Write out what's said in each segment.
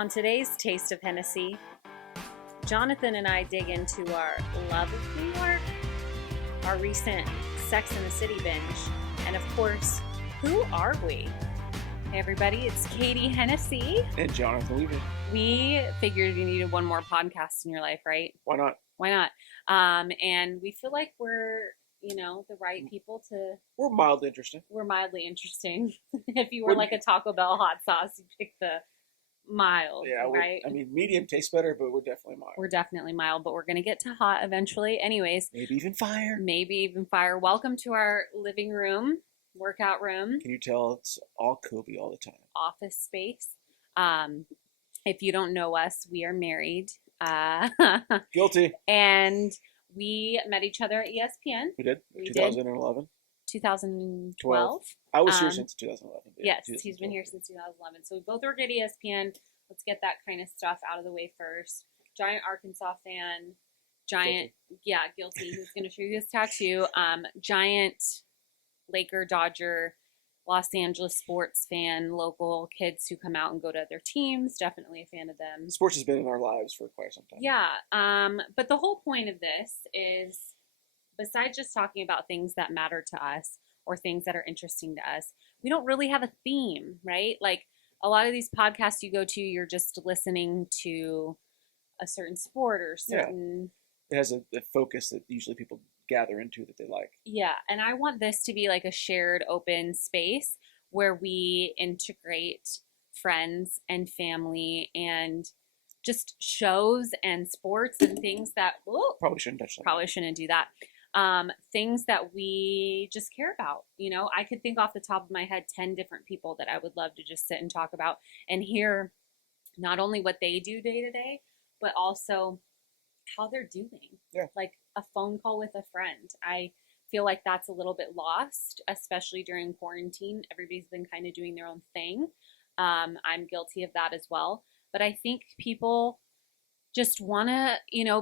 On today's Taste of Hennessey, Jonathan and I dig into our love of New York, our recent Sex and the City binge, and of course, who are we? Hey everybody, it's Katie Hennessey. And Jonathan Weaver. We figured you needed one more podcast in your life, right? Why not? Why not? And we feel like we're, the right people to... We're mildly interesting. We're mildly interesting. If you were like a Taco Bell hot sauce, you'd pick the mild, right? Medium tastes better, but we're definitely mild. We're definitely mild, but we're going to get to hot eventually. Anyways. Maybe even fire. Welcome to our living room, workout room. Can you tell it's all Kobe all the time? Office space. If you don't know us, we are married. Guilty. And we met each other at ESPN. We did. 2011. 2012. I was here since 2011. Yes, he's been here since 2011. So we both work at ESPN. Let's get that kind of stuff out of the way first. Giant Arkansas fan. Guilty. Who's going to show you his tattoo? Giant Laker, Dodger, Los Angeles sports fan, local kids who come out and go to other teams. Definitely a fan of them. Sports has been in our lives for quite some time. Yeah. But the whole point of this is, besides just talking about things that matter to us or things that are interesting to us, we don't really have a theme, right? Like a lot of these podcasts you go to, you're just listening to a certain sport or certain... Yeah. It has a focus that usually people gather into that they like. Yeah, and I want this to be like a shared open space where we integrate friends and family and just shows and sports and things that... Probably shouldn't touch that. Probably shouldn't do that. Things that we just care about. I could think off the top of my head 10 different people that I would love to just sit and talk about and hear not only what they do day to day, but also how they're doing. Yeah. Like a phone call with a friend. I feel like that's a little bit lost, especially during quarantine. Everybody's been kind of doing their own thing. I'm guilty of that as well. But I think people just want to,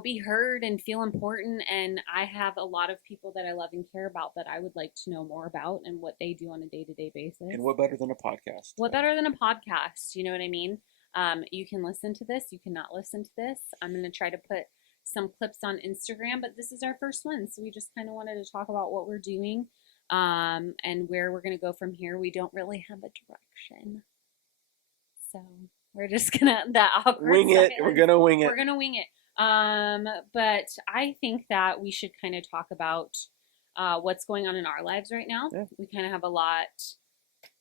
be heard and feel important. And I have a lot of people that I love and care about that I would like to know more about and what they do on a day-to-day basis. And what better than a podcast? What better than a podcast? You know what I mean? You can listen to this. You cannot listen to this. I'm going to try to put some clips on Instagram, but this is our first one. So we just kind of wanted to talk about what we're doing and where we're going to go from here. We don't really have a direction. So... we're just gonna wing it. We're gonna wing it. But I think that we should kind of talk about what's going on in our lives right now. Yeah. We kind of have a lot.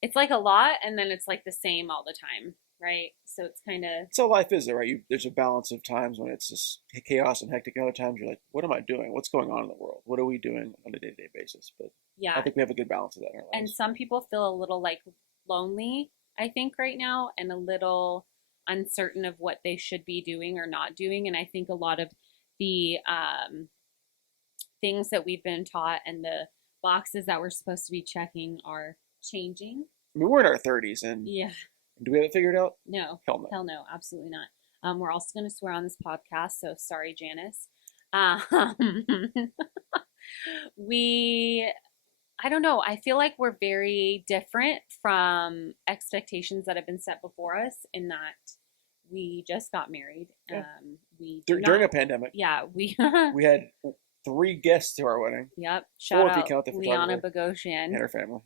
It's like a lot, and then it's like the same all the time, right? So it's kind of... So life is, right? There's a balance of times when it's just chaos and hectic, and other times you're like, what am I doing? What's going on in the world? What are we doing on a day-to-day basis? But yeah, I think we have a good balance of that in our lives. And some people feel a little like lonely, I think, right now, and a little uncertain of what they should be doing or not doing. And I think a lot of the things that we've been taught and the boxes that we're supposed to be checking are changing. I mean, we're in our 30s, and yeah, do we have it figured out? No. Hell no, absolutely not. We're also going to swear on this podcast, so sorry, Janice. I don't know. I feel like we're very different from expectations that have been set before us in that we just got married. Yeah. During a pandemic. Yeah. We had 3 guests to our wedding. Yep. Shout out if you count the Liana Bogosian. And her family.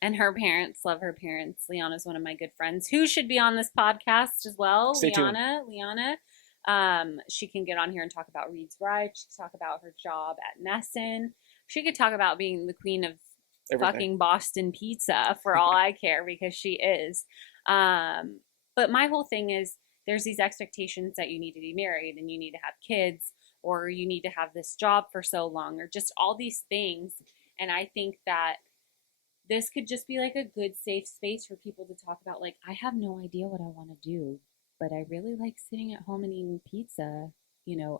And her parents. Love her parents. Liana's one of my good friends who should be on this podcast as well. Stay tuned. Liana. She can get on here and talk about Reed's Ride. She can talk about her job at Nesson. She could talk about being the queen of fucking Boston pizza for all I care, because she is. But my whole thing is there's these expectations that you need to be married and you need to have kids or you need to have this job for so long or just all these things. And I think that this could just be like a good, safe space for people to talk about, like, I have no idea what I want to do, but I really like sitting at home and eating pizza,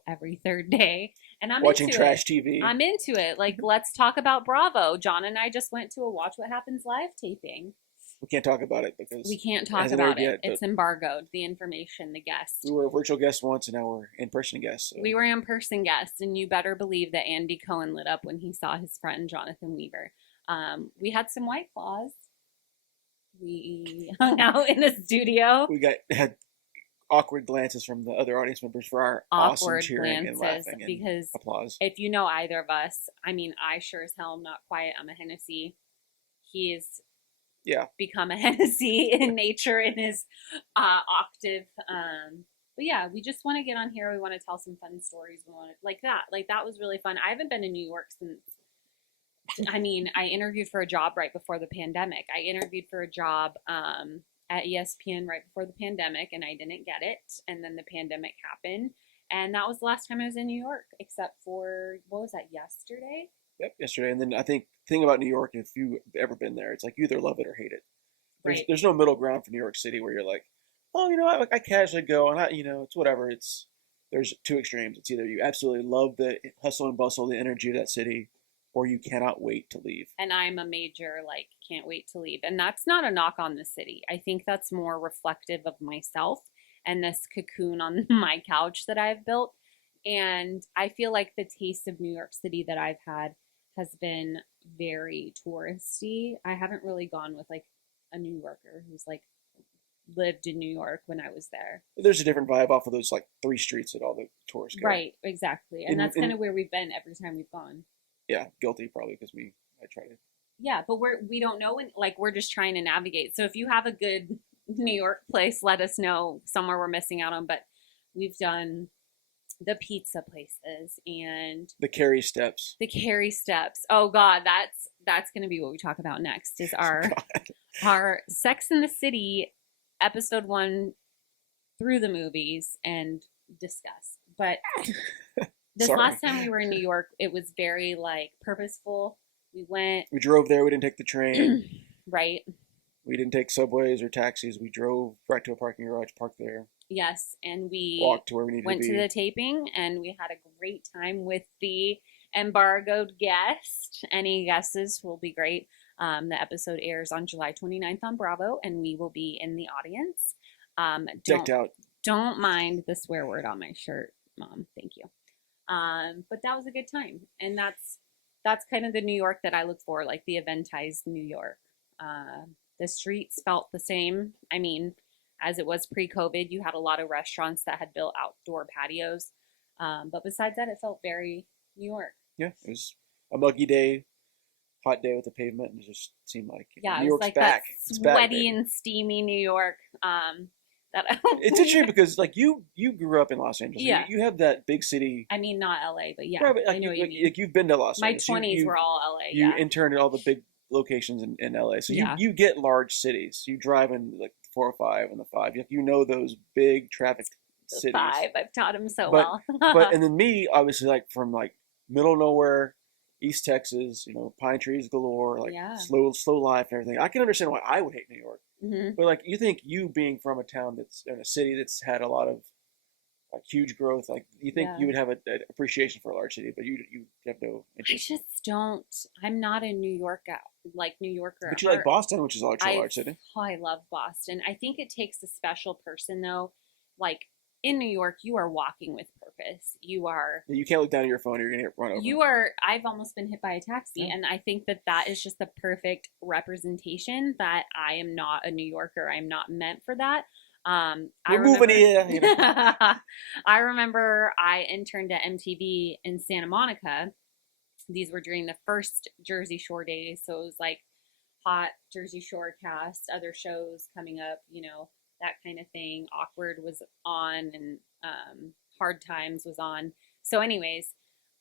every third day. And I'm watching into trash it. TV. I'm into it. Like, let's talk about Bravo. John and I just went to a Watch What Happens Live taping. We can't talk about it because we can't talk about it. It's embargoed. The information, the guests. We were a virtual guest once, and now we're in-person guests. So. We were in-person guests, and you better believe that Andy Cohen lit up when he saw his friend Jonathan Weaver. We had some White Claws. We hung out in the studio. We had awkward glances from the other audience members for our awesome Awkward cheering and glances laughing and because applause. if you know either of us, I mean, I sure as hell am not quiet. I'm a Hennessey. He's become a Hennessey in nature in his octave. But yeah, we just want to get on here. We want to tell some fun stories. We want to, like that. Like that was really fun. I haven't been to New York since. I mean, I interviewed for a job right before the pandemic. I interviewed for a job at ESPN right before the pandemic, and I didn't get it. And then the pandemic happened, and that was the last time I was in New York, except for what was that, yesterday? Yep, yesterday. And then I think the thing about New York, if you've ever been there, it's like you either love it or hate it. There's no middle ground for New York City where you're like, oh, I casually go and it's whatever. There's two extremes. It's either you absolutely love the hustle and bustle, the energy of that city, or you cannot wait to leave. And I'm a major, like, can't wait to leave. And that's not a knock on the city. I think that's more reflective of myself and this cocoon on my couch that I've built. And I feel like the taste of New York City that I've had has been very touristy. I haven't really gone with like a New Yorker who's like lived in New York when I was there. There's a different vibe off of those like 3 streets that all the tourists go. Right, exactly. And that's kind of where we've been every time we've gone. Yeah, guilty probably because I tried it. Yeah, but we don't know when, like, we're just trying to navigate. So if you have a good New York place, let us know, somewhere we're missing out on. But we've done the pizza places and the Carrie Steps. The Carrie Steps. Oh God, that's going to be what we talk about next. Is our Sex in the City episode 1 through the movies and discuss. But this last time we were in New York, it was very like purposeful. We drove there. We didn't take the train. Right. We didn't take subways or taxis. We drove right to a parking garage, parked there. Yes, and we walked to where we needed to be. Went to the taping, and we had a great time with the embargoed guest. Any guesses will be great. The episode airs on July 29th on Bravo, and we will be in the audience. Decked out. Don't mind the swear word on my shirt, Mom. Thank you. But that was a good time, and that's kind of the New York that I look for, like the eventized New York. The streets felt the same. I mean, as it was pre-COVID, you had a lot of restaurants that had built outdoor patios. But besides that, it felt very New York. Yeah, it was a muggy day, hot day with the pavement, and it just seemed like New York's like back. That sweaty and steamy New York. It's interesting because like you grew up in Los Angeles. Yeah. You have that big city. I mean, not LA, but yeah. Right, but like, I know what you mean. Like you've been to Los Angeles. My 20s were all LA. You interned at all the big locations in LA. So you get large cities. You drive in like 405 and the 5. You know those big traffic cities. 5. I've taught him so well. but and then me, obviously, like from like middle of nowhere, East Texas, pine trees galore, like slow life and everything. I can understand why I would hate New York. Mm-hmm. But like you think you being from a town that's in a city that's had a lot of like huge growth, like you think you would have an appreciation for a large city, but you have no interest. I just don't. I'm not a New Yorker. But you like Boston, which is a large city. Oh, I love Boston. I think it takes a special person though. Like in New York, you are walking with purpose. You can't look down at your phone or you're gonna get run over. I've almost been hit by a taxi, and I think that is just the perfect representation that I am not a New Yorker. I'm not meant for that. Moving here. I remember I interned at MTV in Santa Monica. These were during the first Jersey Shore days, so it was like hot Jersey Shore cast, other shows coming up, that kind of thing. Awkward was on, and Hard Times was on. So anyways,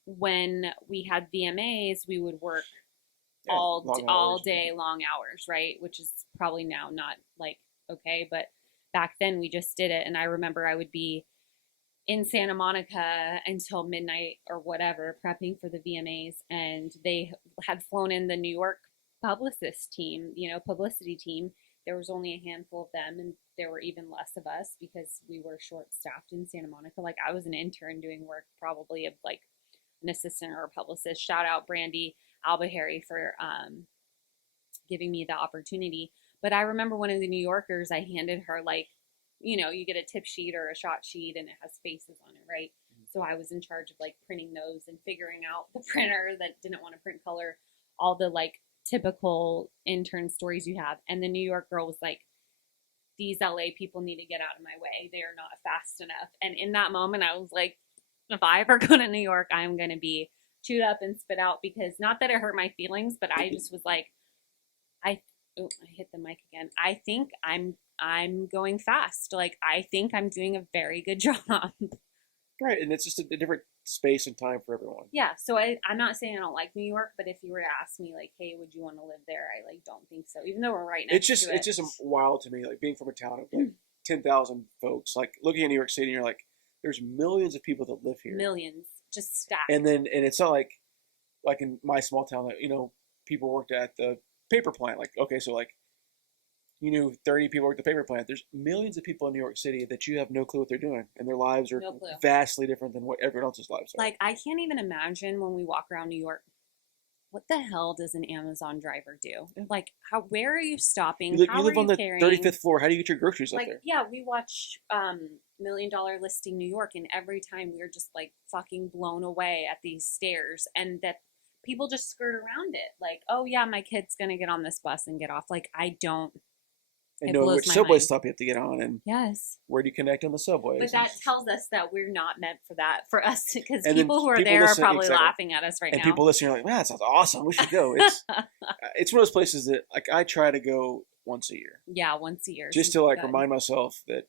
when we had VMAs, we would work all day, long hours, right? Which is probably now not like okay, but back then we just did it. And I remember I would be in Santa Monica until midnight or whatever, prepping for the VMAs. And they had flown in the New York publicity team. There was only a handful of them, and there were even less of us because we were short-staffed in Santa Monica. Like I was an intern doing work probably of like an assistant or a publicist. Shout out Brandy Albahari for giving me the opportunity. But I remember one of the New Yorkers, I handed her like, you get a tip sheet or a shot sheet and it has faces on it, right? Mm-hmm. So I was in charge of like printing those and figuring out the printer that didn't want to print color, all the like typical intern stories you have. And the New York girl was like, these LA people need to get out of my way. They are not fast enough. And in that moment, I was like, if I ever go to New York, I'm going to be chewed up and spit out, because not that it hurt my feelings, but I just was like, I hit the mic again. I think I'm going fast. Like, I think I'm doing a very good job. Right, and it's just a different space and time for everyone. Yeah, so I'm not saying I don't like New York, but if you were to ask me, like, hey, would you want to live there? I, like, don't think so, even though we're right next to it. It's just wild to me, like, being from a town of, like, 10,000 folks, like, looking at New York City, and you're like, there's millions of people that live here. Millions, just stacked. And it's not like in my small town that, you know, people worked at the paper plant. Like, okay, so, like, you knew 30 people work at the paper plant. There's millions of people in New York City that you have no clue what they're doing, and their lives are vastly different than what everyone else's lives are. Like, I can't even imagine when we walk around New York, what the hell does an Amazon driver do? Like, where are you stopping? You live on the 35th floor. How do you get your groceries up there? Yeah, we watch $1 Million Listing New York, and every time we're just like fucking blown away at these stairs, and that people just skirt around it. Like, oh yeah, my kid's gonna get on this bus and get off. Like, I don't. And know which subway stop you have to get on, and yes, where do you connect on the subway? But that tells us that we're not meant for that, for us, because people who are there are probably laughing at us right now. And people listening are like, man, that sounds awesome. We should go. It's one of those places that, like, I try to go once a year. Yeah, once a year. Just to, like, remind myself that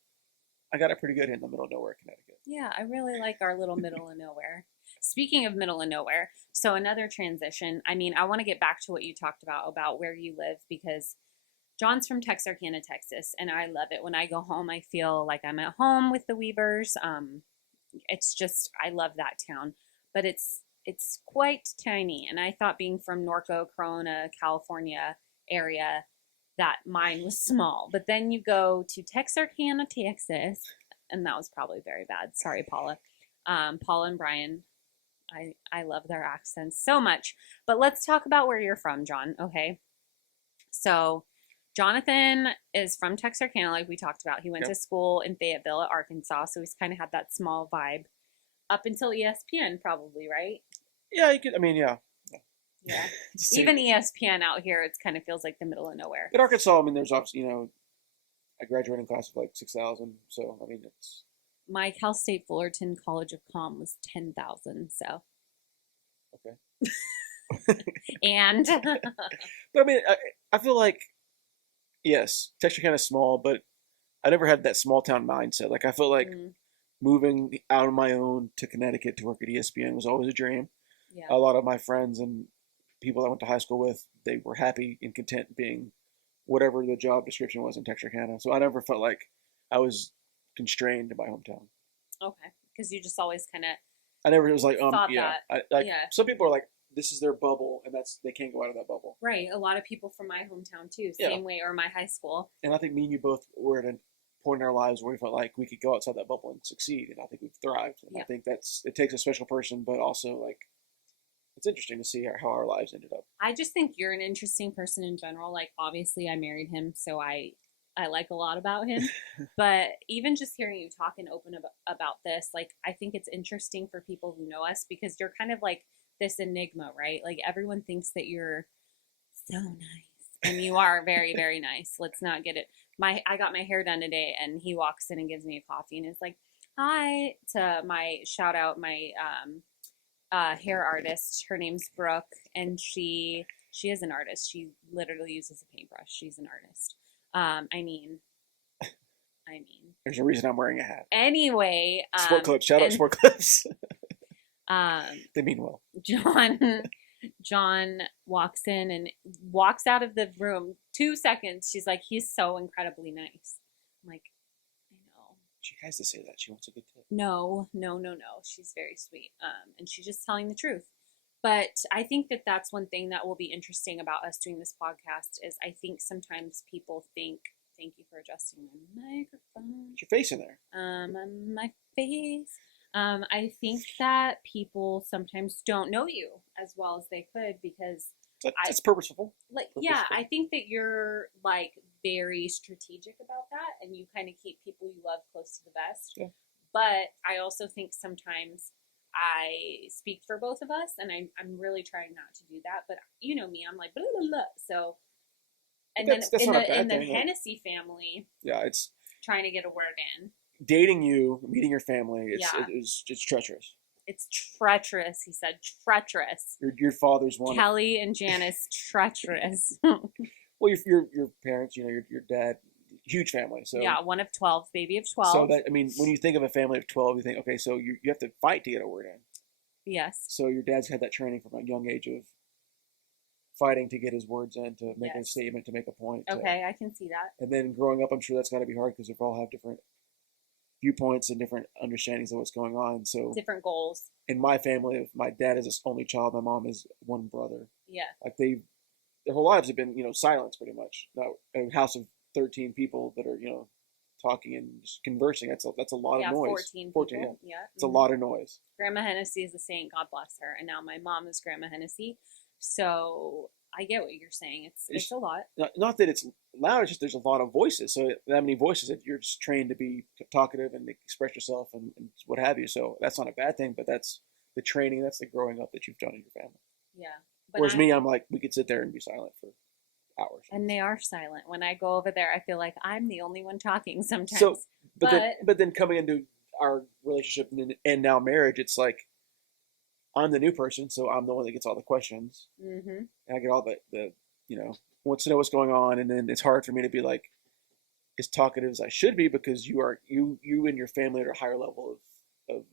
I got it pretty good in the middle of nowhere, Connecticut. Yeah, I really like our little middle of nowhere. Speaking of middle of nowhere, so another transition. I mean, I want to get back to what you talked about where you live, because John's from Texarkana, Texas, and I love it. When I go home, I feel like I'm at home with the Weavers. It's just, I love that town, but it's quite tiny. And I thought, being from Norco, Corona, California area, that mine was small. But then you go to Texarkana, Texas, and that was probably very bad. Sorry, Paula. Paula and Brian, I love their accents so much. But let's talk about where you're from, John, okay? So Jonathan is from Texarkana, like we talked about. He went to school in Fayetteville, Arkansas, so he's kind of had that small vibe up until ESPN, probably, right? Yeah, you could. I mean, yeah. Yeah. Even ESPN out here, it kind of feels like the middle of nowhere. In Arkansas, I mean, there's obviously, you know, I graduated in class of like 6,000, so I mean, it's. My Cal State Fullerton College of Comm was 10,000, so. Okay. And. But I mean, I feel like. Yes, Texarkana is small, but I never had that small town mindset. Like, I felt like moving out on my own to Connecticut to work at ESPN was always a dream. Yeah. A lot of my friends and people I went to high school with, they were happy and content being whatever the job description was in Texarkana. So I never felt like I was constrained to my hometown. Okay, because you just always kind of. I never was like, yeah. Some people are like, this is their bubble, and they can't go out of that bubble. Right. A lot of people from my hometown too, same way, or my high school. And I think me and you both were at a point in our lives where we felt like we could go outside that bubble and succeed, and I think we've thrived. And I think it takes a special person, but also, like, it's interesting to see how our lives ended up. I just think you're an interesting person in general. Like, obviously, I married him, so I like a lot about him. But even just hearing you talk and open about this, like, I think it's interesting for people who know us, because you're kind of like this enigma, right? Like, everyone thinks that you're so nice, and you are very, very nice. Let's not get it. I got my hair done today, and he walks in and gives me a coffee and is like, hi, to my shout out, my hair artist. Her name's Brooke, and she is an artist. She literally uses a paintbrush. She's an artist. I mean, there's a reason I'm wearing a hat. Anyway, Sport Clips. Shout out Sport Clips. They mean well. John walks in and walks out of the room. 2 seconds. She's like, he's so incredibly nice. I'm like, I know. She has to say that. She wants a good tip. No. She's very sweet. And she's just telling the truth. But I think that that's one thing that will be interesting about us doing this podcast is I think sometimes people think, thank you for adjusting my microphone. Put your face in there. My face. I think that people sometimes don't know you as well as they could, because it's purposeful. Yeah, I think that you're like very strategic about that, and you kind of keep people you love close to the vest. Yeah. But I also think sometimes I speak for both of us, and I'm really trying not to do that. But you know me, I'm like blah, blah, blah. So And that's then not a bad in the thing. Hennessey family, Yeah, it's trying to get a word in. dating you, meeting your family. Yeah. It's treacherous. It's treacherous, he said. Treacherous. Your father's one. Kelly and Janice, treacherous. Well, your parents, you know, your dad, huge family. So yeah, one of 12, baby of 12. So that, I mean, when you think of a family of 12, you think, okay, so you have to fight to get a word in. Yes. So your dad's had that training from a young age of fighting to get his words in, to make a statement, to make a point. Okay, I can see that. And then growing up, I'm sure that's got to be hard because we all have different viewpoints and different understandings of what's going on. So different goals. In my family, my dad is his only child. My mom is one brother. Yeah. Like their whole lives have been, you know, silence pretty much. Now, a house of 13 people that are, you know, talking and just conversing. That's a lot of noise. 14 people. Yeah. It's a lot of noise. Grandma Hennessey is a saint. God bless her. And now my mom is Grandma Hennessey. So I get what you're saying. It's a lot. Not that it's loud. It's just there's a lot of voices. So that many voices that you're just trained to be talkative and express yourself and what have you. So that's not a bad thing. But that's the training. That's the growing up that you've done in your family. Yeah. Whereas me, I'm like, we could sit there and be silent for hours. And they are silent. When I go over there, I feel like I'm the only one talking sometimes. So, but then coming into our relationship and now marriage, it's like I'm the new person, so I'm the one that gets all the questions. Mm-hmm. And I get all the you know, wants to know what's going on, and then it's hard for me to be like as talkative as I should be because you and your family are at a higher level of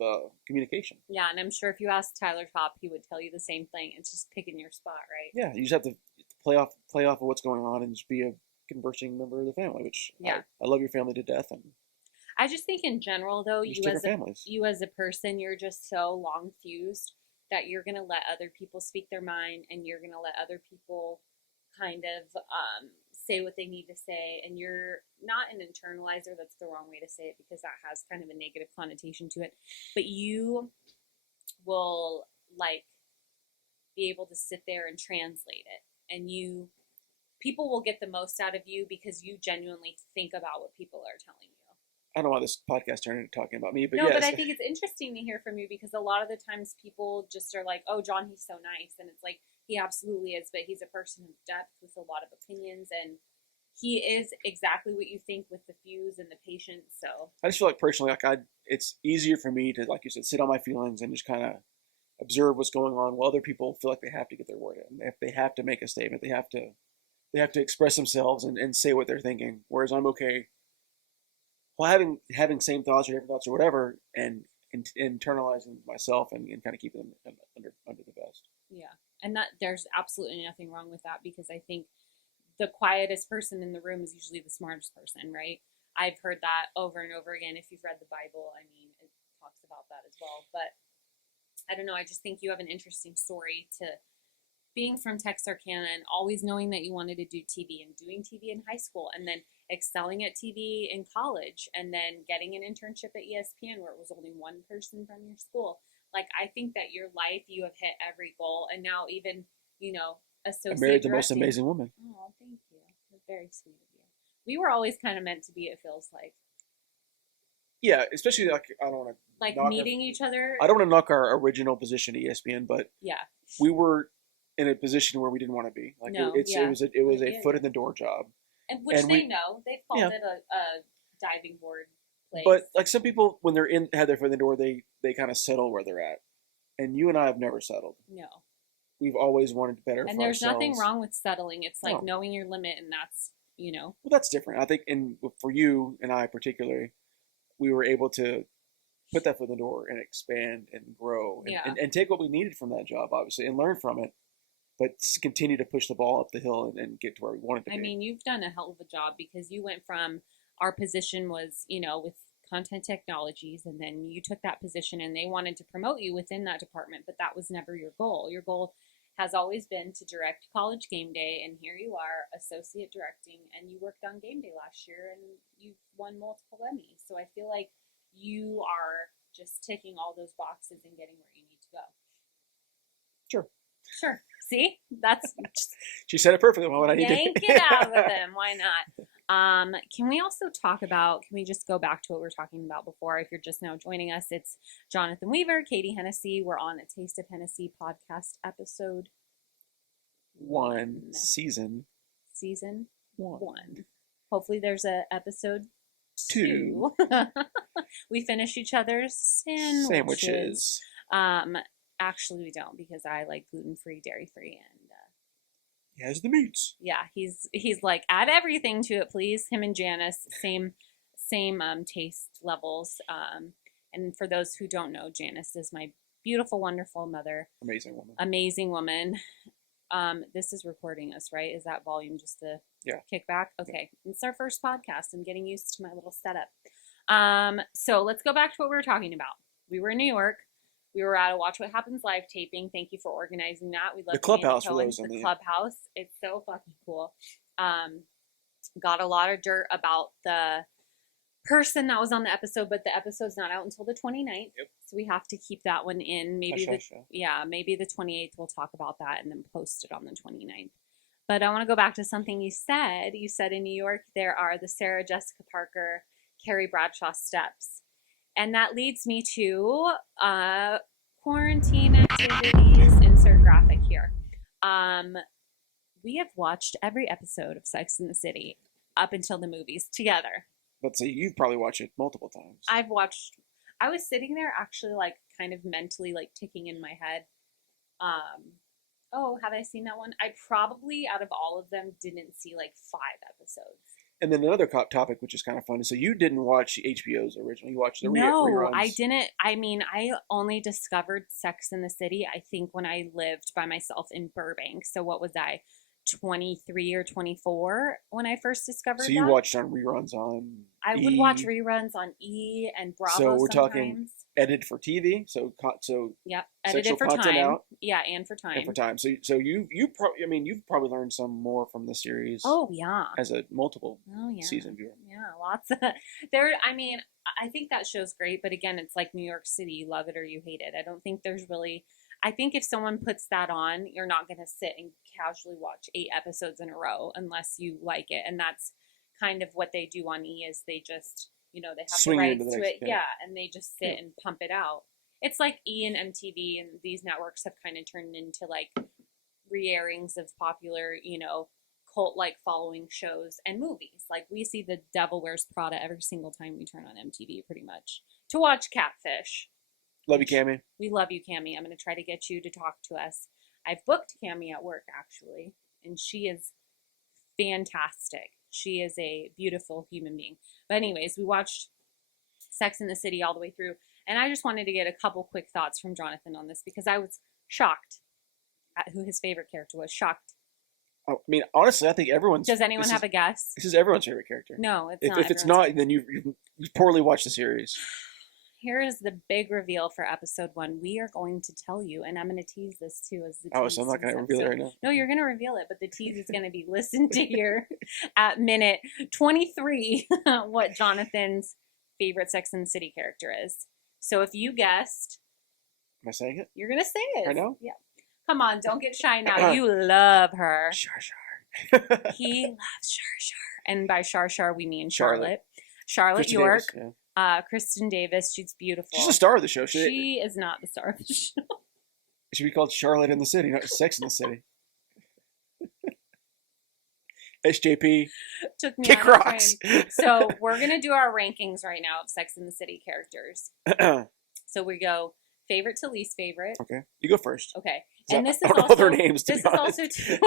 communication. Yeah, and I'm sure if you asked Tyler Top, he would tell you the same thing. It's just picking your spot, right? Yeah, you just have to play off of what's going on and just be a conversing member of the family, which I love your family to death. And I just think in general, though, you as a person, you're just so long fused that you're going to let other people speak their mind and you're going to let other people kind of say what they need to say. And you're not an internalizer. That's the wrong way to say it because that has kind of a negative connotation to it. But you will like be able to sit there and translate it. And people will get the most out of you because you genuinely think about what people are telling you. I don't want this podcast turning into talking about me, but no, yes. But I think it's interesting to hear from you because a lot of the times people just are like, oh, John, he's so nice. And it's like, he absolutely is, but he's a person of depth with a lot of opinions. And he is exactly what you think with the fuse and the patience. So I just feel like personally, it's easier for me to, like you said, sit on my feelings and just kind of observe what's going on while other people feel like they have to get their word in. If they have to make a statement, they have to express themselves and say what they're thinking. Whereas I'm okay. Well, having same thoughts or different thoughts or whatever, and internalizing myself and kind of keeping them under the vest. Yeah, and there's absolutely nothing wrong with that because I think the quietest person in the room is usually the smartest person, right? I've heard that over and over again. If you've read the Bible, I mean, it talks about that as well. But I don't know. I just think you have an interesting story to being from Texarkana and always knowing that you wanted to do TV and doing TV in high school and then excelling at TV in college and then getting an internship at ESPN where it was only one person from your school. Like, I think that your life, you have hit every goal. And now even, associate I married the directing. most amazing woman. Oh, thank you. That's very sweet of you. We were always kind of meant to be, it feels like. Yeah, especially like, I don't want to like meeting each other. I don't want to knock our original position at ESPN, but yeah, we were in a position where we didn't want to be. Like it was a foot in the door job. And which they know. They called it a diving board place. But like some people, when they're had their foot in the door, they kind of settle where they're at. And you and I have never settled. No. We've always wanted better and for there's ourselves. Nothing wrong with settling. It's like knowing your limit, and that's, Well, that's different. I think for you and I particularly, we were able to put that foot in the door and expand and grow and take what we needed from that job, obviously, and learn from it. But continue to push the ball up the hill and get to where we wanted to be. I mean, you've done a hell of a job because you went from our position was, with content technologies, and then you took that position and they wanted to promote you within that department, but that was never your goal. Your goal has always been to direct College Game Day, and here you are, associate directing, and you worked on Game Day last year, and you've won multiple Emmys. So I feel like you are just ticking all those boxes and getting where you need to go. Sure. See? That's... She said it perfectly. Why would I need to... Yank it out of them. Why not? Can we also talk about... Can we just go back to what we were talking about before? If you're just now joining us, it's Jonathan Weaver, Katie Hennessey. We're on a Taste of Hennessey podcast episode 1. Season 1. Hopefully there's a episode 2. We finish each other's sandwiches. Actually, we don't, because I like gluten-free, dairy-free, and he has the meats. Yeah, he's like, add everything to it, please. Him and Janice, same taste levels. And for those who don't know, Janice is my beautiful, wonderful mother. Amazing woman. This is recording us, right? Is that volume just a kickback? Okay. Yeah. It's our first podcast. I'm getting used to my little setup. So let's go back to what we were talking about. We were in New York. We were at a Watch What Happens live taping. Thank you for organizing that. We love the clubhouse. The clubhouse. It's so fucking cool. Got a lot of dirt about the person that was on the episode, but the episode's not out until the 29th. Yep. So we have to keep that one in. Maybe maybe the 28th we'll talk about that and then post it on the 29th. But I want to go back to something you said. You said in New York there are the Sarah Jessica Parker, Carrie Bradshaw steps. And that leads me to quarantine activities. Insert graphic here. We have watched every episode of Sex and the City up until the movies together. But so you've probably watched it multiple times. I was sitting there actually like kind of mentally like ticking in my head. Have I seen that one? I probably out of all of them didn't see like 5 episodes. And then another topic, which is kind of fun, is so you didn't watch HBO's original. You watched the reruns. No, I didn't. I mean, I only discovered Sex in the City, I think, when I lived by myself in Burbank. So what was I, 23 or 24 when I first discovered that? So you watched on reruns on I would watch reruns on E! And Bravo So we're sometimes. talking edited for TV, yep, edited for time. Out, and for time. So you've probably learned some more from the series. Oh yeah, as a multiple season viewer. Yeah, lots of there. I mean, I think that show's great, but again, it's like New York City. You love it or you hate it. I don't think there's really. I think if someone puts that on, you're not going to sit and casually watch 8 episodes in a row unless you like it, and that's kind of what they do on E! Is they just. They have Swing the rights to it, and they just sit and pump it out. It's like E! And MTV and these networks have kind of turned into like re-airings of popular, cult-like following shows and movies. Like we see The Devil Wears Prada every single time we turn on MTV, pretty much, to watch Catfish. Love you, Cammie. We love you, Cammie. I'm going to try to get you to talk to us. I've booked Cammie at work, actually, and she is fantastic. She is a beautiful human being. But anyways, we watched Sex and the City all the way through. And I just wanted to get a couple quick thoughts from Jonathan on this because I was shocked at who his favorite character was. Shocked. I mean, honestly, I think everyone's... Does anyone have a guess? This is everyone's favorite character. No, it's not. If it's not, then you've poorly watched the series. Here is the big reveal for episode 1. We are going to tell you, and I'm going to tease this too as the tease. So I'm not going to reveal it right now. No, you're going to reveal it, but the tease is going to be listened to here at minute 23 what Jonathan's favorite Sex and the City character is. So if you guessed... Am I saying it? You're going to say it. Right now? Yeah. Come on, don't get shy now. You love her. Shar. He loves Shar. And by Shar, we mean Charlotte. Charlotte Kristen York. Davis, Kristen Davis. She's beautiful. She's the star of the show. She is not the star of the show. It should be called Charlotte in the City, not Sex in the City. SJP. Took me Kick rocks. So we're going to do our rankings right now of Sex in the City characters. So we go favorite to least favorite. Okay. You go first. Okay. And this is I don't also know their names, this is also two.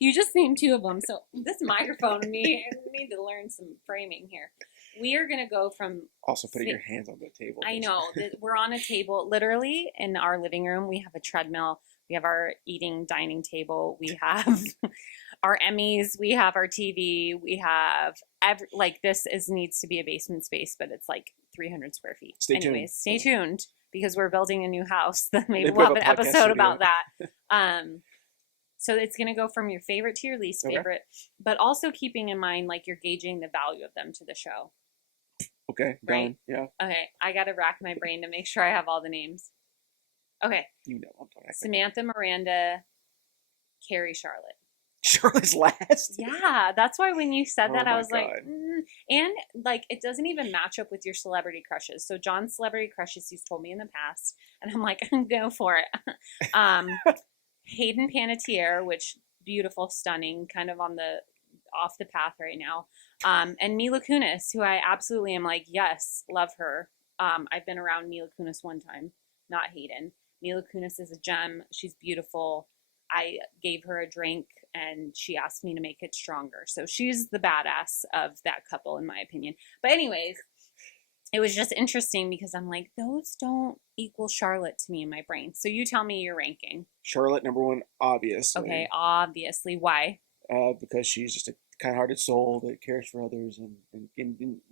You just named 2 of them. So this microphone we need to learn some framing here. We are going to go from also putting your hands on the table. I know. We're on a table literally in our living room. We have a treadmill. We have our dining table. We have our Emmys. We have our TV. We have needs to be a basement space, but it's like 300 square feet. Stay tuned because we're building a new house. Maybe we'll have an episode about that. So it's going to go from your favorite to your least favorite, but also keeping in mind, like you're gauging the value of them to the show. Okay. Right? Yeah. Okay. I got to rack my brain to make sure I have all the names. Okay. You know I'm talking about. Samantha, Miranda, Carrie, Charlotte. Charlotte's last? Yeah, that's why when you said that, I was God. like, and like it doesn't even match up with your celebrity crushes. So John's celebrity crushes he's told me in the past, and I'm like, go for it. Hayden Panettiere, which beautiful, stunning, kind of on the off the path right now. And Mila Kunis, who I absolutely am like, yes, love her. I've been around Mila Kunis one time, not Hayden. Mila Kunis is a gem. She's beautiful. I gave her a drink and she asked me to make it stronger. So she's the badass of that couple, in my opinion. But anyways, it was just interesting because I'm like, those don't equal Charlotte to me in my brain. So you tell me your ranking. Charlotte, number one, obviously. Okay, obviously. Why? Because she's just a kind-hearted soul that cares for others, and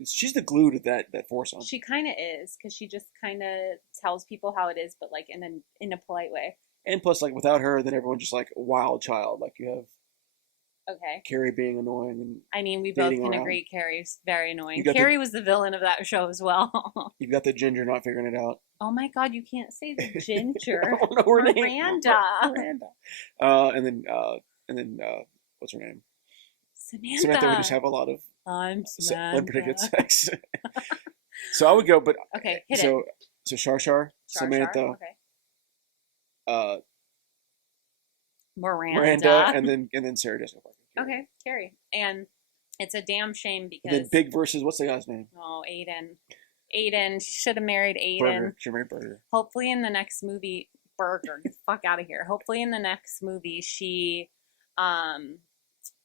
she's the glue to that foursome. She kind of is, because she just kind of tells people how it is, but like in a polite way. And plus, like, without her, then everyone's just like a wild child. Like, you have Carrie being annoying. And I mean, we both can agree Carrie's very annoying. Carrie was the villain of that show as well. You've got the ginger not figuring it out. Oh my God, you can't say the ginger. I don't know her Miranda. Miranda. And then what's her name? Samantha. We just have a lot of unpredicted sex. So I would go, but okay, hit so it. So Shar, Samantha, okay. Miranda, and then Sarah Jessica Parker. Okay, Carrie, and it's a damn shame because and then Big versus what's the guy's name? Oh, Aiden should have married Aiden. Burger. She married Burger. Hopefully in the next movie, Burger, get the fuck out of here. Hopefully in the next movie she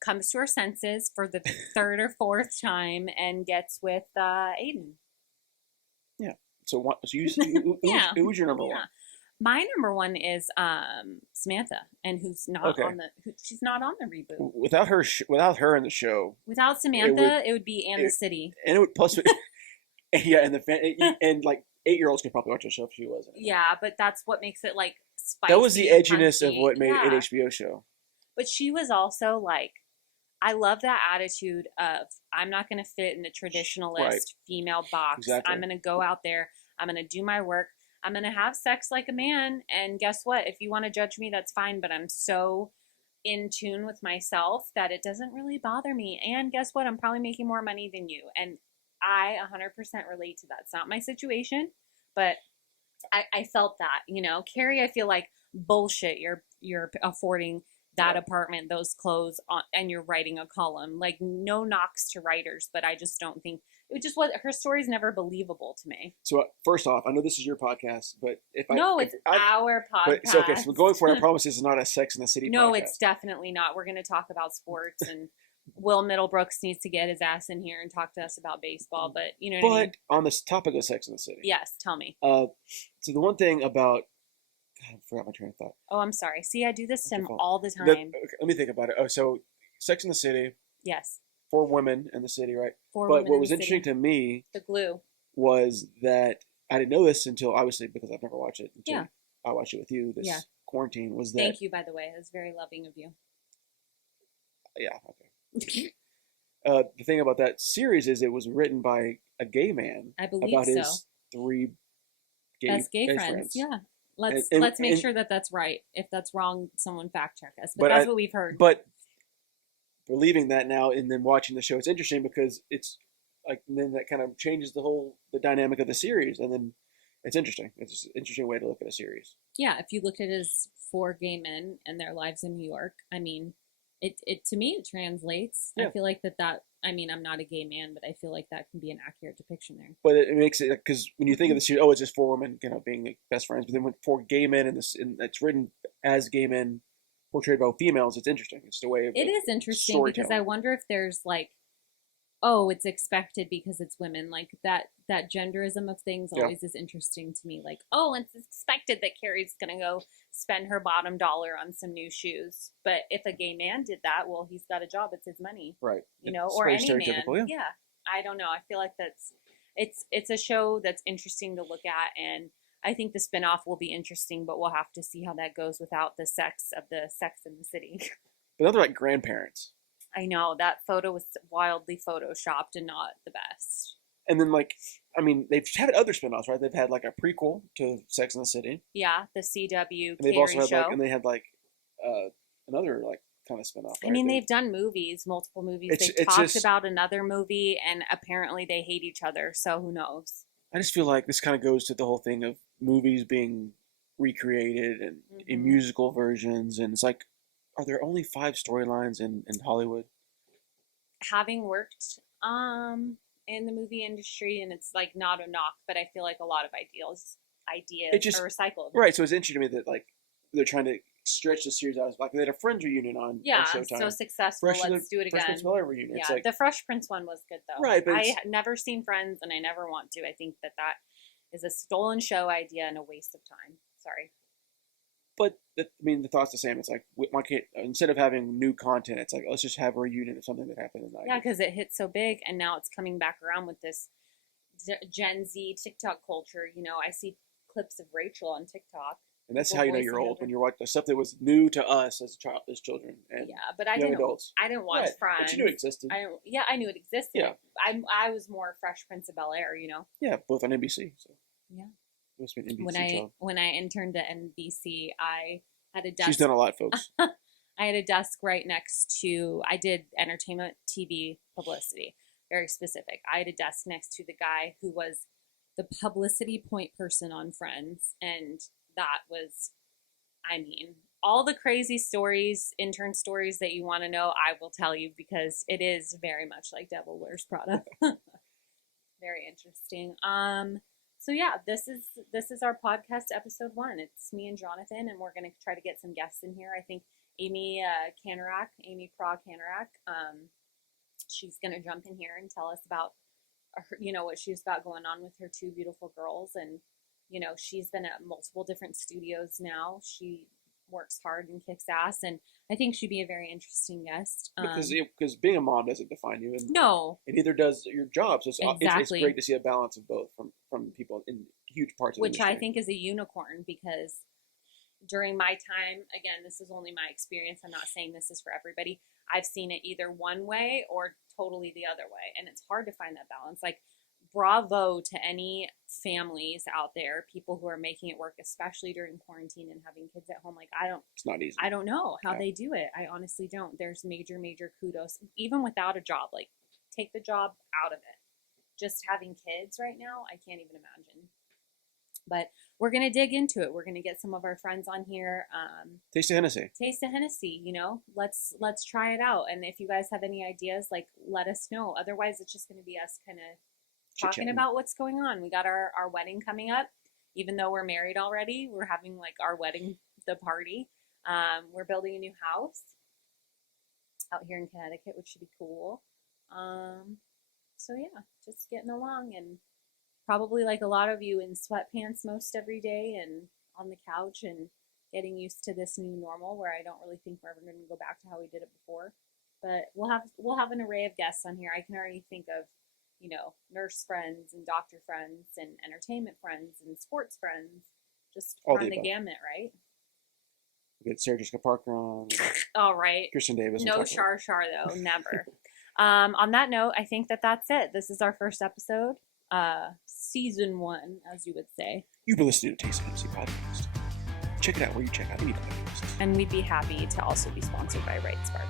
comes to her senses for the third or fourth time and gets with Aiden. Yeah. So who's your number one? My number one is Samantha, and who's not she's not on the reboot. Without her in the show. Without Samantha, it would be Ann the City. And it would plus, yeah, and like 8-year-olds could probably watch the show if she wasn't. Yeah, but that's what makes it like spicy. That was the edginess of what made it an HBO show. But she was also like, I love that attitude of I'm not going to fit in the traditionalist female box. Exactly. I'm going to go out there. I'm going to do my work. I'm going to have sex like a man. And guess what? If you want to judge me, that's fine. But I'm so in tune with myself that it doesn't really bother me. And guess what? I'm probably making more money than you. And I 100% relate to that. It's not my situation, but I felt that, you know. Carrie, I feel like bullshit. You're affording that apartment, those clothes, and you're writing a column. Like, no knocks to writers, but I just don't think it just was. Her story's never believable to me. So first off, I know this is your podcast, but it's our podcast. But, so going forward, I promise this is not a Sex in the City. No, podcast. It's definitely not. We're going to talk about sports, and Will Middlebrooks needs to get his ass in here and talk to us about baseball. But you know, what I mean? On this topic of Sex in the City, yes, tell me. So the one thing about I forgot my train of thought. Oh, I'm sorry. See, I do this to him all the time. Okay, let me think about it. Oh, so Sex in the City. Yes. 4 women in the city, right? But what was interesting to me, the glue, was that I didn't know this until, obviously, because I've never watched it. Until I watched it with you this quarantine. Was that? Thank you, by the way. It was very loving of you. Yeah. Okay. The thing about that series is it was written by a gay man. I believe about his 3 best gay friends. Yeah. Let's make sure that that's right. If that's wrong, someone fact check us. But that's what we've heard. But believing that now and then watching the show, it's interesting because it's like then that kind of changes the dynamic of the series, and then it's interesting. It's an interesting way to look at a series. Yeah, if you looked at it as 4 gay men and their lives in New York, I mean, it to me it translates. Yeah. I feel like that. I mean, I'm not a gay man, but I feel like that can be an accurate depiction there. But it makes it, because when you think of the series, it's just 4 women, being like best friends. But then when 4 gay men and it's written as gay men portrayed by females, it's interesting. It's the way of, it is interesting because I wonder if there's like, it's expected because it's women. Like that genderism of things always is interesting to me. Like, it's expected that Carrie's gonna go spend her bottom dollar on some new shoes. But if a gay man did that, well, he's got a job. It's his money, right? You know, or any man. Yeah, I don't know. I feel like it's a show that's interesting to look at, and I think the spinoff will be interesting. But we'll have to see how that goes without the Sex in the City. But now they're like grandparents. I know that photo was wildly photoshopped and not the best. And then, they've had other spinoffs, right? They've had like a prequel to Sex and the City. Yeah, the CW. And they've also had and they had another kind of spinoff. Right? I mean, they've done movies, multiple movies. They've talked about another movie, and apparently they hate each other. So who knows? I just feel like this kind of goes to the whole thing of movies being recreated and in musical versions, and it's like, are there only 5 storylines in Hollywood? having worked in the movie industry, and it's like not a knock, but I feel like a lot of ideas are recycled. Right. So it's interesting to me that like they're trying to stretch the series out. Like they had a Friends reunion on Showtime. So successful. Let's do it again. Fresh Prince of Bel-Air reunion. Yeah, it's like, the Fresh Prince one was good though. Right, but I never seen Friends, and I never want to. I think that is a stolen show idea and a waste of time. Sorry. But I mean, the thought's the same. It's like, why can't, instead of having new content, it's like, let's just have a reunion of something that happened in the 90s. Yeah, because it hit so big, and now it's coming back around with this Gen Z TikTok culture. You know, I see clips of Rachel on TikTok. And that's how you know you're old, when you're watching stuff that was new to us as children. And yeah, but I didn't watch Friends. But you knew it existed. I knew it existed. Yeah. I was more Fresh Prince of Bel-Air, you know. Yeah, both on NBC. So. Yeah. It must be an NBC job. When I interned at NBC, I had a desk. She's done a lot, folks. I had a desk right next to. I did entertainment TV publicity, very specific. I had a desk next to the guy who was the publicity point person on Friends, and that was, I mean, all the crazy stories, intern stories that you want to know, I will tell you, because it is very much like Devil Wears Prada. Very interesting. So yeah, this is our podcast episode 1. It's me and Jonathan, and we're gonna try to get some guests in here. I think Amy Praw-Canarak, she's gonna jump in here and tell us about her, you know, what she's got going on with her 2 beautiful girls. And you know, she's been at multiple different studios now. She works hard and kicks ass, and I think she'd be a very interesting guest. Because being a mom doesn't define you. And no. It either does your job. So it's great to see a balance of both from people in huge parts of the industry. Which I think is a unicorn, because during my time, again, this is only my experience, I'm not saying this is for everybody, I've seen it either one way or totally the other way, and it's hard to find that balance. Like, bravo to any families out there, people who are making it work, especially during quarantine and having kids at home. Like, it's not easy. I don't know how they do it. I honestly don't. There's major kudos, even without a job. Like, take the job out of it. Just having kids right now, I can't even imagine. But we're going to dig into it. We're going to get some of our friends on here. Taste of Hennessey. Taste of Hennessey, you know. Let's try it out. And if you guys have any ideas, like, let us know. Otherwise, it's just going to be us kind of talking about what's going on. We got our wedding coming up. Even though we're married already, we're having like our wedding, the party. We're building a new house out here in Connecticut, which should be cool. So yeah, just getting along, and probably like a lot of you in sweatpants most every day and on the couch and getting used to this new normal, where I don't really think we're ever going to go back to how we did it before. But we'll have an array of guests on here. I can already think of, you know, nurse friends and doctor friends and entertainment friends and sports friends. Just run the gamut, right? We get Sarah Jessica Parker on. All right. Kirsten Davis. No Shar though, never. On that note, I think that's it. This is our first episode, season 1, as you would say. You've been listening to Taste of Hennessey podcast. Check it out where you check out any podcast. And we'd be happy to also be sponsored by Right Spark.